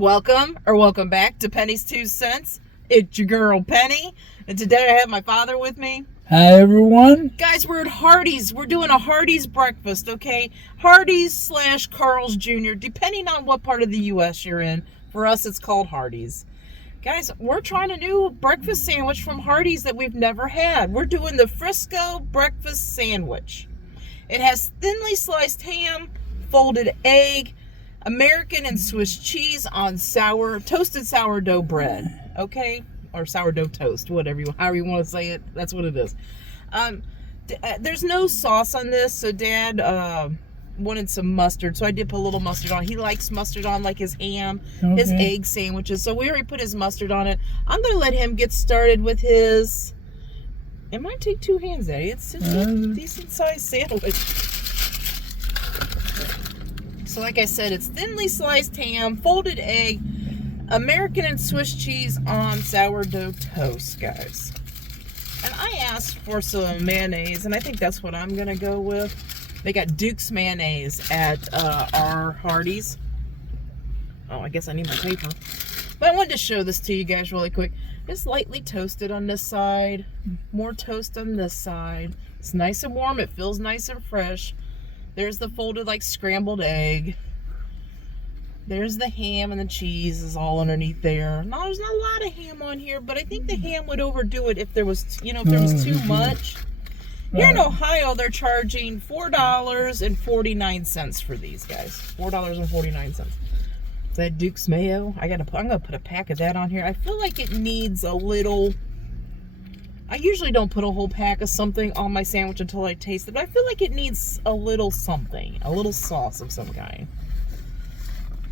Welcome back to Penny's 2 Cents. It's your girl Penny, and today I have my father with me. Hi everyone. Guys, we're at Hardee's. We're doing a Hardee's breakfast, okay? Hardee's / Carl's Jr., depending on what part of the U.S. you're in. For us, it's called Hardee's. Guys, we're trying a new breakfast sandwich from Hardee's that we've never had. We're doing the Frisco breakfast sandwich. It has thinly sliced ham, folded egg, American and Swiss cheese on toasted sourdough bread, okay? Or sourdough toast, however you want to say it. That's what it is. There's no sauce on this, so Dad wanted some mustard, so I did put a little mustard on. He likes mustard on like his ham, his egg sandwiches, so we already put his mustard on it. I'm going to let him get started with his. It might take two hands, Daddy. It's a decent sized sandwich. So like I said, it's thinly sliced ham, folded egg, American and Swiss cheese on sourdough toast, guys. And I asked for some mayonnaise, and I think that's what I'm going to go with. They got Duke's mayonnaise at our Hardee's. Oh, I guess I need my paper. But I wanted to show this to you guys really quick. It's lightly toasted on this side, more toast on this side. It's nice and warm. It feels nice and fresh. There's the folded like scrambled egg. There's the ham and the cheese is all underneath there. No, there's not a lot of ham on here, but I think the ham would overdo it if there was, if there was too much. Here in Ohio, they're charging $4.49 for these guys. $4.49. Is that Duke's mayo? I'm gonna put a pack of that on here. I feel like it needs a little. I usually don't put a whole pack of something on my sandwich until I taste it, but I feel like it needs a little something, a little sauce of some kind.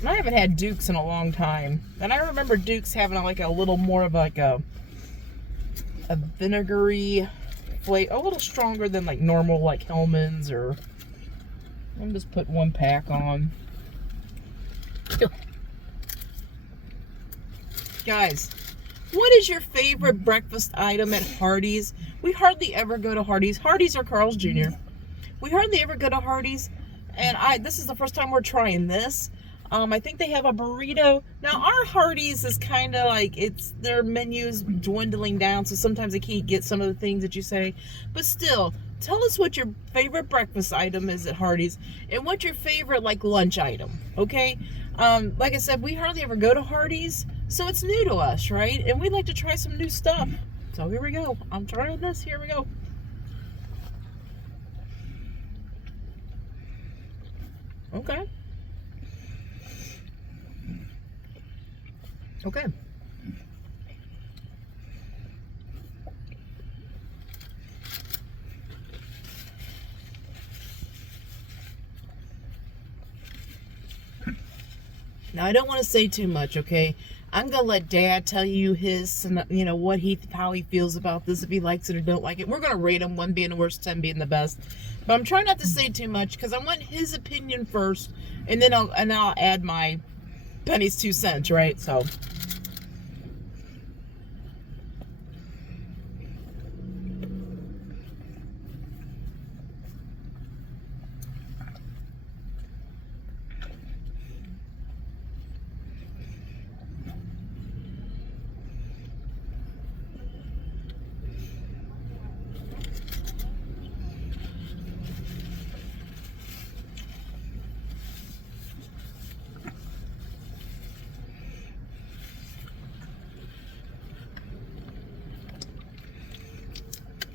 And I haven't had Duke's in a long time. And I remember Duke's having like a little more of like a vinegary flavor, a little stronger than like normal like Hellman's or. I'm just put one pack on. Guys, what is your favorite breakfast item at Hardee's? We hardly ever go to Hardee's. Hardee's or Carl's Jr. We hardly ever go to Hardee's, and this is the first time we're trying this. I think they have a burrito. Now, our Hardee's is kind of like, their menu's dwindling down, so sometimes I can't get some of the things that you say. But still, tell us what your favorite breakfast item is at Hardee's, and what's your favorite, like, lunch item, okay? Like I said, we hardly ever go to Hardee's, so it's new to us, right? And we'd like to try some new stuff. So here we go. I'm trying this. Here we go. Okay. Okay. Now, I don't want to say too much, okay? I'm going to let Dad tell you his, how he feels about this, if he likes it or don't like it. We're going to rate him, 1 being the worst, 10 being the best. But I'm trying not to say too much because I want his opinion first, and then I'll add my Penny's 2 cents, right? So.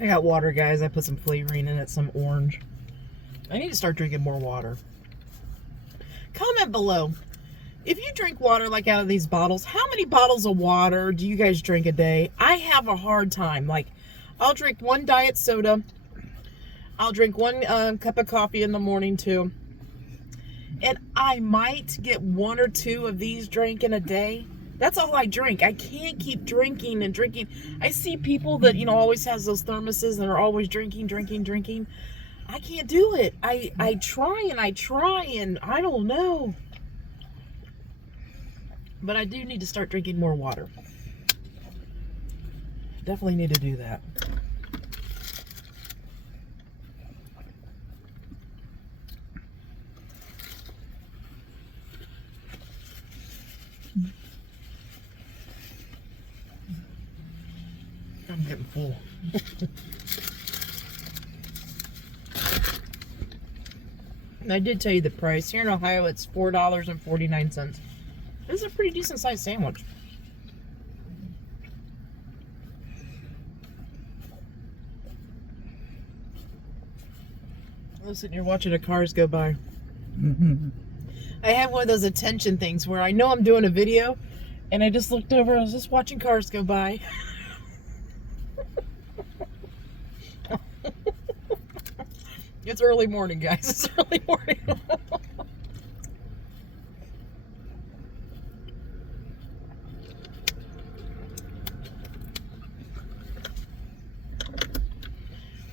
I got water, guys. I put some flavoring in it, some orange. I need to start drinking more water. Comment below. If you drink water like out of these bottles, how many bottles of water do you guys drink a day? I have a hard time. Like, I'll drink 1 diet soda. I'll drink 1 cup of coffee in the morning, too. And I might get 1 or 2 of these drank in a day. That's all I drink. I can't keep drinking and drinking. I see people that, always has those thermoses and are always drinking. I can't do it. I try and I don't know. But I do need to start drinking more water. Definitely need to do that. I'm getting full. And I did tell you the price. Here in Ohio, it's $4.49. This is a pretty decent sized sandwich. Listen, you're watching the cars go by. I have one of those attention things where I know I'm doing a video, and I just looked over. I was just watching cars go by. It's early morning, guys. It's early morning.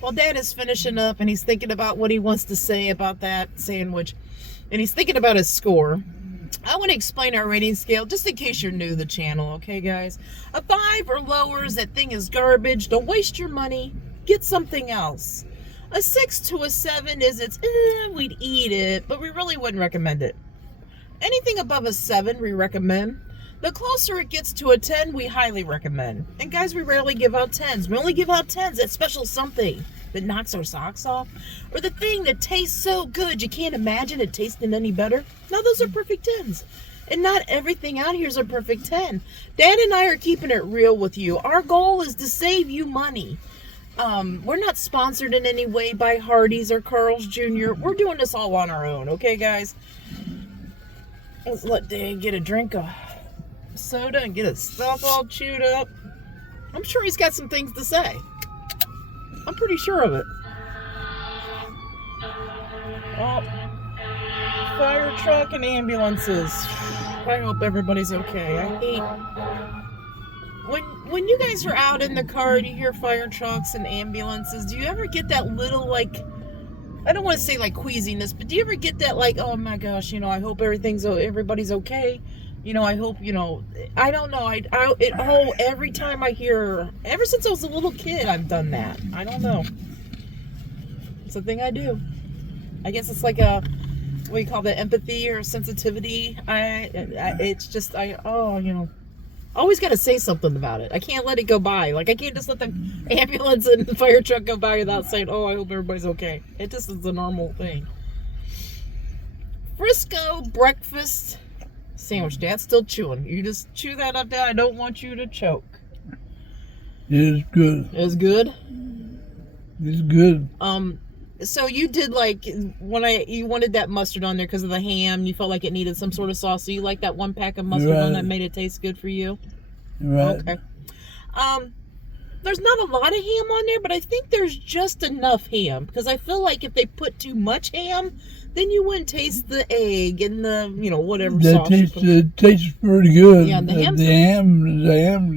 Well, Dad is finishing up, and he's thinking about what he wants to say about that sandwich. And he's thinking about his score. I want to explain our rating scale, just in case you're new to the channel, okay, guys? A 5 or lower is that thing is garbage. Don't waste your money. Get something else. A 6 to a 7 is we'd eat it, but we really wouldn't recommend it. Anything above a 7, we recommend. The closer it gets to a 10, we highly recommend. And guys, we rarely give out 10s. We only give out 10s, that special something that knocks our socks off. Or the thing that tastes so good you can't imagine it tasting any better. Now those are perfect 10s. And not everything out here is a perfect 10. Dad and I are keeping it real with you. Our goal is to save you money. We're not sponsored in any way by Hardees or Carl's Jr. We're doing this all on our own, okay, guys? Let's let Dad get a drink of soda and get his stuff all chewed up. I'm sure he's got some things to say. I'm pretty sure of it. Oh, fire truck and ambulances. I hope everybody's okay. I hate when you guys are out in the car and you hear fire trucks and ambulances. Do you ever get that little, like, I don't want to say like queasiness, but do you ever get that, like, oh my gosh, I hope everybody's okay? I hope, I don't know. Every time I hear, ever since I was a little kid, I've done that. I don't know. It's a thing I do. I guess it's like what do you call that, empathy or sensitivity? Always got to say something about it. I can't let it go by. Like, I can't just let the ambulance and the fire truck go by without saying, oh, I hope everybody's okay. It just is a normal thing. Frisco breakfast sandwich. Dad's still chewing. You just chew that up, Dad. I don't want you to choke. It's good. It's good? It's good. So you did, like, you wanted that mustard on there because of the ham. You felt like it needed some sort of sauce. So you like that one pack of mustard on that made it taste good for you? Right. Okay. There's not a lot of ham on there, but I think there's just enough ham. Because I feel like if they put too much ham, then you wouldn't taste the egg and the, whatever sauce. It tastes pretty good. Yeah, the ham's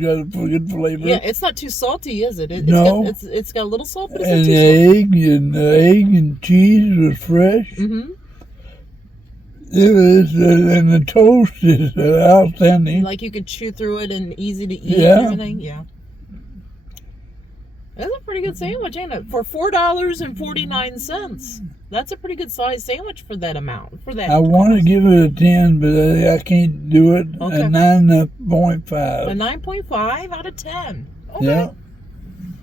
got a good flavor. Yeah, it's not too salty, is it? No. It's got a little salt, but it's and not too salty. The egg and cheese was fresh. Mm-hmm. And the toast is outstanding. Like you could chew through it and easy to eat and everything. Yeah. That's a pretty good sandwich, ain't it? For $4.49. That's a pretty good size sandwich for that amount. I want to give it a 10, but I can't do it. Okay. A 9.5. A 9.5 out of 10. Okay. Yeah.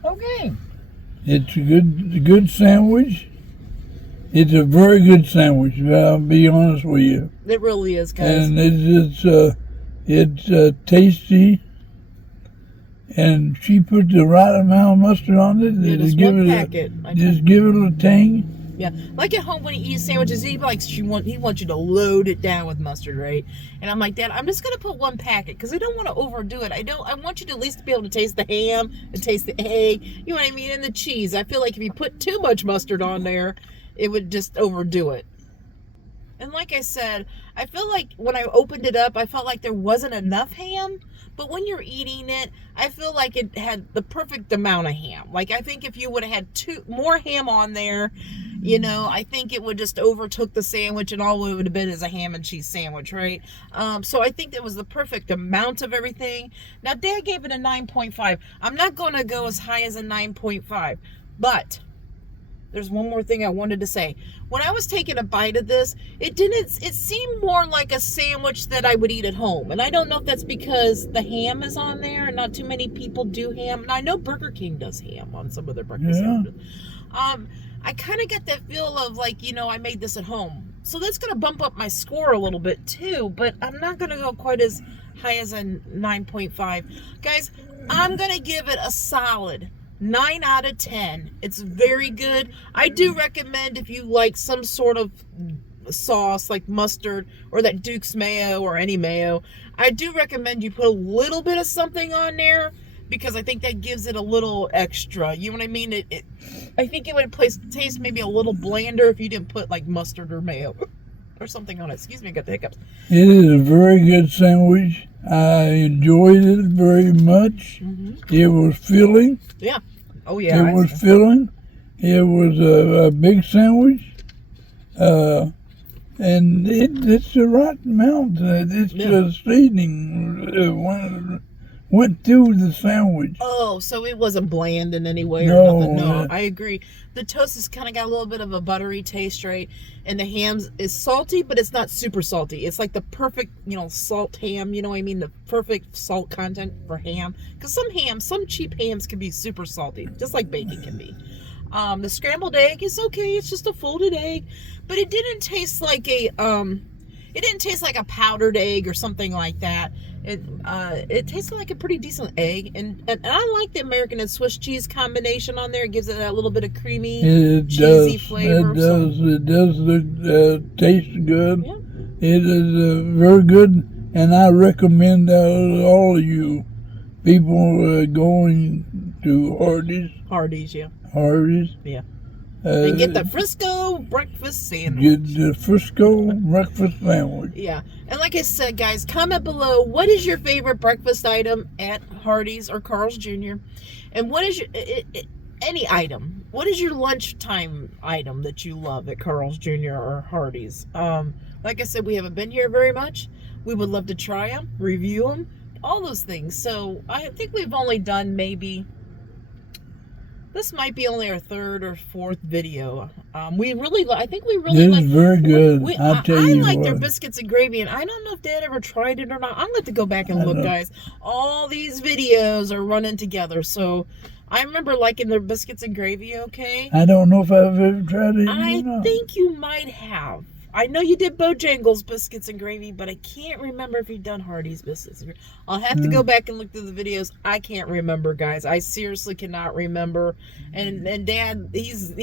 Okay. It's a good sandwich. It's a very good sandwich, I'll be honest with you. It really is, guys. And it's tasty. And she put the right amount of mustard on it. Yeah, just one packet. Just give it a tang. Yeah, like at home when he eats sandwiches, he wants you to load it down with mustard, right? And I'm like, Dad, I'm just gonna put one packet because I don't want to overdo it. I want you to at least be able to taste the ham and taste the egg. You know what I mean? And the cheese. I feel like if you put too much mustard on there, it would just overdo it. And like I said, I feel like when I opened it up, I felt like there wasn't enough ham. But when you're eating it, I feel like it had the perfect amount of ham. Like, I think if you would have had more ham on there, I think it would just overtook the sandwich, and all it would have been is a ham and cheese sandwich, right? So I think that was the perfect amount of everything. Now, Dad gave it a 9.5. I'm not going to go as high as a 9.5, but there's one more thing I wanted to say. When I was taking a bite of this, it seemed more like a sandwich that I would eat at home. And I don't know if that's because the ham is on there and not too many people do ham. And I know Burger King does ham on some of their breakfast sandwiches. I kind of get that feel of like, you know, I made this at home. So that's going to bump up my score a little bit too, but I'm not going to go quite as high as a 9.5. Guys, I'm going to give it a solid 9 out of 10. It's very good. I do recommend if you like some sort of sauce like mustard or that Duke's mayo or any mayo, I do recommend you put a little bit of something on there, because I think that gives it a little extra. You know what I mean? I think it would taste maybe a little blander if you didn't put like mustard or mayo or something on it. Excuse me, I got the hiccups. It is a very good sandwich. I enjoyed it very much. It was filling. Yeah. Oh, yeah. It was filling. It was a big sandwich. And it's the right amount. It's the seasoning went through the sandwich. Oh, so it wasn't bland in any way or nothing. No, I agree. The toast has kind of got a little bit of a buttery taste, right? And the ham is salty, but it's not super salty. It's like the perfect, you know, salt ham. You know what I mean? The perfect salt content for ham. Because some cheap hams can be super salty, just like bacon can be. The scrambled egg is okay. It's just a folded egg, but it didn't taste like a powdered egg or something like that. It tasted like a pretty decent egg, and I like the American and Swiss cheese combination on there. It gives it that little bit of creamy, cheesy flavor. It does taste good. Yeah. It is very good, and I recommend all of you people going to Hardee's. Hardee's, yeah. Hardee's. Yeah. And get the Frisco breakfast sandwich. Get the Frisco breakfast sandwich. Yeah. And like I said, guys, comment below, what is your favorite breakfast item at Hardee's or Carl's Jr.? And what is your, any item, what is your lunchtime item that you love at Carl's Jr. or Hardee's? Like I said, we haven't been here very much. We would love to try them, review them, all those things. So I think we've only done this might be only our third or fourth video. I think we really like. It's very good. I like their biscuits and gravy, and I don't know if Dad ever tried it or not. I'm gonna have to go back and look, guys. All these videos are running together, so I remember liking their biscuits and gravy. Okay. I don't know if I've ever tried it. I think you might have. I know you did Bojangles biscuits and gravy, but I can't remember if you've done Hardee's biscuits and gravy. I'll have to go back and look through the videos. I can't remember, guys. I seriously cannot remember. And Dad, he's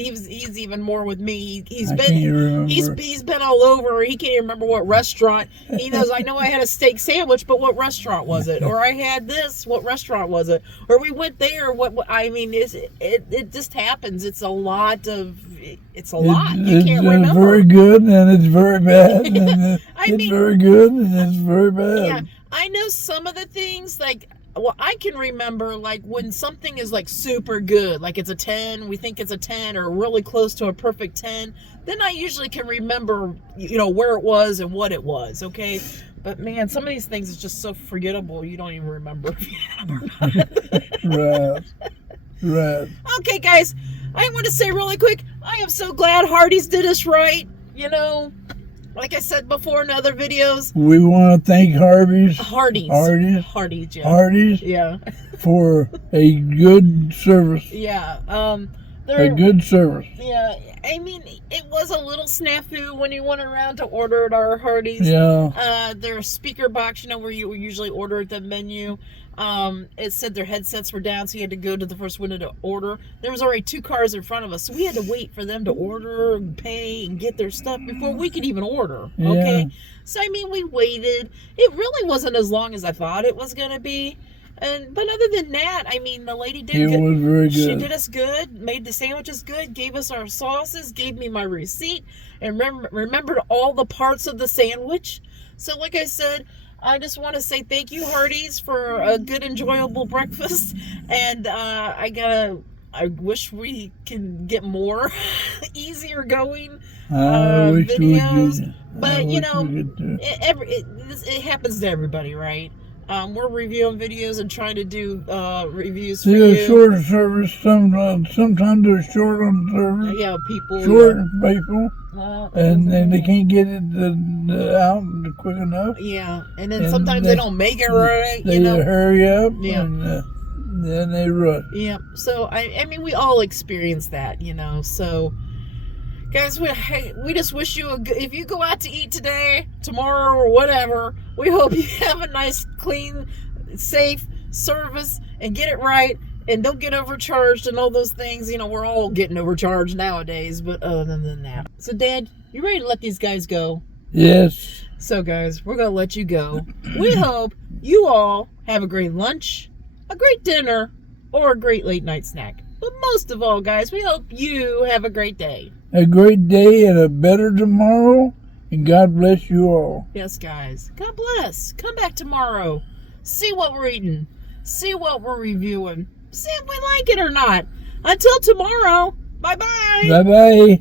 even more with me. He's been all over. He can't even remember what restaurant. He knows. I know I had a steak sandwich, but what restaurant was it? Or I had this. What restaurant was it? Or we went there. What I mean is it just happens. It's a lot. You can't remember. It's very good and it's very bad. And it's very good and it's very bad. Yeah, I know some of the things like. Well, I can remember like when something is like super good, like it's a 10, we think it's a 10 or really close to a perfect 10, then I usually can remember, you know, where it was and what it was, okay? But man, some of these things is just so forgettable, you don't even remember if you have or not. Right. Okay, guys, I want to say really quick, I am so glad Hardee's did us right, you know. Like I said before in other videos, we want to thank Hardee's, yeah, for a good service. Yeah, a good service. Yeah, I mean, it was a little snafu when you went around to order at our Hardee's. Yeah. Their speaker box, you know, where you usually order at the menu. It said their headsets were down, so you had to go to the first window to order. There was already 2 cars in front of us, so we had to wait for them to order and pay and get their stuff before we could even order. Okay, so I mean, we waited. It really wasn't as long as I thought it was gonna be. But other than that, I mean, the lady did good. It was very good. She did us good, made the sandwiches good, gave us our sauces, gave me my receipt, and remembered all the parts of the sandwich. So like I said, I just want to say thank you, Hardee's, for a good, enjoyable breakfast. And I wish we can get more easier going videos. But you know, it happens to everybody, right? We're reviewing videos and trying to do reviews for See, a you. short service, sometimes they're short on service. Yeah, people. Short people. And they yeah. can't get it out quick enough. Yeah, and then sometimes they don't make it right. They You know, hurry up, Yeah. and then they rush. yeah. So I mean, we all experience that, you know. So, guys, we just wish you if you go out to eat today, tomorrow, or whatever. We hope you have a nice, clean, safe service and get it right. And don't get overcharged and all those things. You know, we're all getting overcharged nowadays. But other than that. So, Dad, you ready to let these guys go? Yes. So, guys, we're going to let you go. We hope you all have a great lunch, a great dinner, or a great late night snack. But most of all, guys, we hope you have a great day. A great day and a better tomorrow. And God bless you all. Yes, guys. God bless. Come back tomorrow. See what we're eating. See what we're reviewing. See if we like it or not. Until tomorrow, bye-bye. Bye-bye.